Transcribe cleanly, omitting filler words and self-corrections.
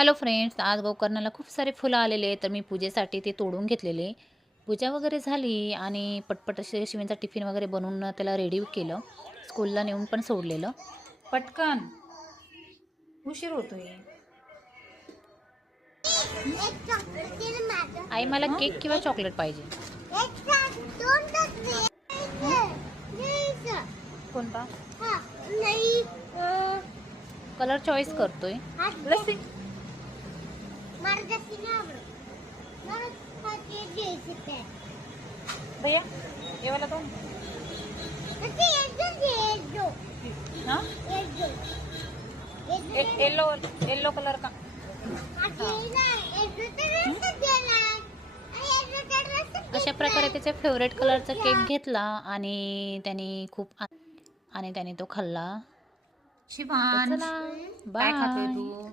Hello friends, आज गोकर्णाला खूप सारे फुलं आलेले आहेत, तर मी पूजेसाठी ते तोडून घेतलेले. पूजा वगैरे झाली आणि पटपट असे शिवेंचा टिफिन वगैरे बनवून त्याला रेडी केलं. स्कूलला नेऊन पण सोडलेलं. पटकन उशीर होतोय. आई मला केक किंवा चॉकलेट पाहिजे. कोणता कलर चॉईस करतोय. भैया ये वाला दो. हाँ येलो येलो कलर का. अशा प्रकारे त्याचा फेवरेट कलरचा केक घेतला आणि त्याने तो खाल्ला. शिवान काय खातोय तू?